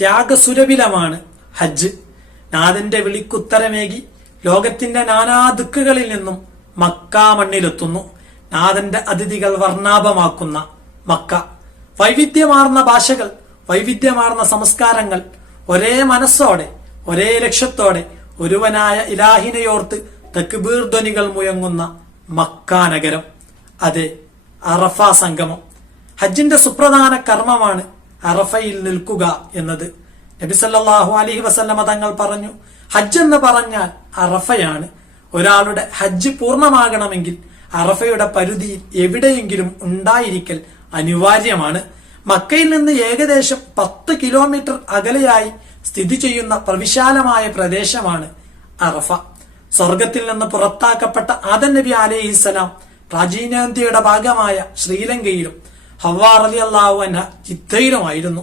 ത്യാഗസുരവിലമാണ് ഹജ്ജ്. നാഥന്റെ വിളിക്കുത്തരമേകി ലോകത്തിന്റെ നാനാ ദിക്കുകളിൽ നിന്നും മക്ക മണ്ണിലെത്തുന്നു. നാഥന്റെ അതിഥികൾ വർണാഭമാക്കുന്ന മക്ക. വൈവിധ്യമാർന്ന ഭാഷകൾ വൈവിധ്യമാർന്ന സംസ്കാരങ്ങൾ ഒരേ മനസ്സോടെ ഒരേ ലക്ഷ്യത്തോടെ ഒരുവനായ ഇലാഹിനെയോർത്ത് തക്ബീർ ധ്വനികൾ മുഴങ്ങുന്ന മക്ക നഗരം. അതെ അറഫ സംഗമം. ഹജ്ജിന്റെ സുപ്രധാന കർമ്മമാണ് അറഫയിൽ നിൽക്കുക എന്നത്. നബി സല്ലല്ലാഹു അലൈഹി വസല്ലമ തങ്ങൾ പറഞ്ഞു ഹജ്ജ് എന്ന് പറഞ്ഞാൽ അറഫയാണ്. ഒരാളുടെ ഹജ്ജ് പൂർണമാകണമെങ്കിൽ അറഫയുടെ പരിധിയിൽ എവിടെയെങ്കിലും ഉണ്ടായിരിക്കൽ അനിവാര്യമാണ്. മക്കയിൽ നിന്ന് ഏകദേശം പത്ത് കിലോമീറ്റർ അകലെയായി സ്ഥിതി ചെയ്യുന്ന പ്രവിശാലമായ പ്രദേശമാണ് അറഫ. സ്വർഗത്തിൽ നിന്ന് പുറത്താക്കപ്പെട്ട ആദൻ നബി അലൈഹിസ്സലാം പ്രാചീനേന്ത്യയുടെ ഭാഗമായ ശ്രീലങ്കയിലും ഹവാർ അലി അള്ളാഹു അൻഹ ജിദ്ദയിലുമായിരുന്നു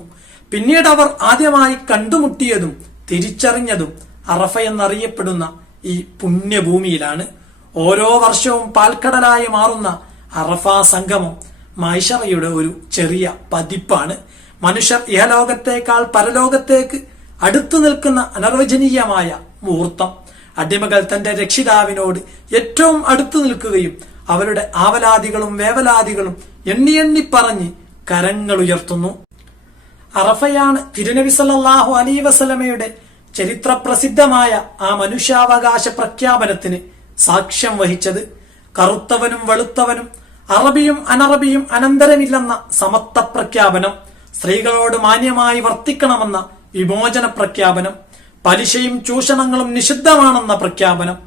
പിന്നീട് അവർ ആദ്യമായി കണ്ടുമുട്ടിയതും തിരിച്ചറിഞ്ഞതും അറഫ എന്നറിയപ്പെടുന്ന ഈ പുണ്യഭൂമിയിലാണ്. ഓരോ വർഷവും പാൽക്കടലായി മാറുന്ന അറഫ സംഗമം മൈഷറയുടെ ഒരു ചെറിയ പതിപ്പാണ്. മനുഷ്യർ ഇഹലോകത്തേക്കാൾ പരലോകത്തേക്ക് അടുത്തു നിൽക്കുന്ന അനർവചനീയമായ മുഹൂർത്തം. അടിമകൾ തന്റെ രക്ഷിതാവിനോട് ഏറ്റവും അടുത്തു നിൽക്കുകയും അവരുടെ ആവലാദികളും വേവലാദികളും എണ്ണി എണ്ണി പറഞ്ഞ് കരങ്ങൾ ഉയർത്തുന്നു. അറഫയാണ് തിരുനബി സല്ലാഹു അലൈ വസലമയുടെ ചരിത്ര പ്രസിദ്ധമായ ആ മനുഷ്യാവകാശ പ്രഖ്യാപനത്തിന് സാക്ഷ്യം വഹിച്ചത് കറുത്തവനും വെളുത്തവനും അറബിയും അനറബിയും അനന്തരമില്ലെന്ന സമത്വ പ്രഖ്യാപനം സ്ത്രീകളോട് മാന്യമായി വർത്തിക്കണമെന്ന വിമോചന പ്രഖ്യാപനം പലിശയും ചൂഷണങ്ങളും നിഷിദ്ധമാണെന്ന പ്രഖ്യാപനം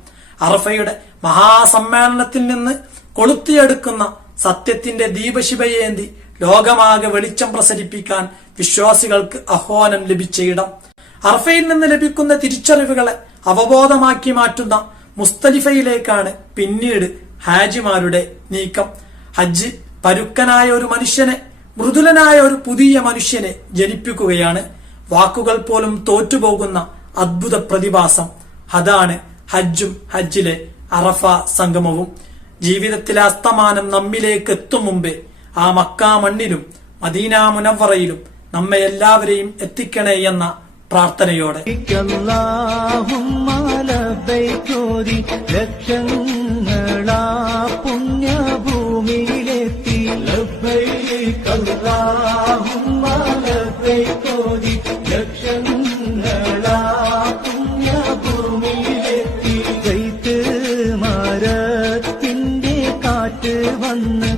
അറഫയുടെ മഹാസമ്മേളനത്തിൽ നിന്ന് കൊളുത്തിയെടുക്കുന്ന സത്യത്തിന്റെ ദീപശിവയേന്തി ലോകമാകെ വെളിച്ചം പ്രസരിപ്പിക്കാൻ വിശ്വാസികൾക്ക് ആഹ്വാനം ലഭിച്ച ഇടം. അർഫയിൽ നിന്ന് ലഭിക്കുന്ന തിരിച്ചറിവുകളെ അവബോധമാക്കി മാറ്റുന്ന മുസ്തലിഫയിലേക്കാണ് പിന്നീട് ഹാജിമാരുടെ നീക്കം. ഹജ്ജ് പരുക്കനായ ഒരു മനുഷ്യനെ മൃദുലനായ ഒരു പുതിയ മനുഷ്യനെ ജനിപ്പിക്കുകയാണ്. വാക്കുകൾ പോലും തോറ്റുപോകുന്ന അദ്ഭുത പ്രതിഭാസം. അതാണ് ഹജ്ജും ഹജ്ജിലെ അറഫ സംഗമവും ജീവിതത്തിലെ അസ്തമാനം നമ്മിലേക്ക് എത്തും മുമ്പേ ആ മക്കാ മണ്ണിലും മദീന മുനവറയിലും നമ്മെ എല്ലാവരെയും എത്തിക്കണേ എന്ന പ്രാർത്ഥനയോടെ. ലക്ഷങ്ങളാ പുണ്യഭൂമിയിലെത്തി. ലബ്ബൈക്ക് അല്ലാഹുമ്മ ലബ്ബൈക്കോരി വന്ന്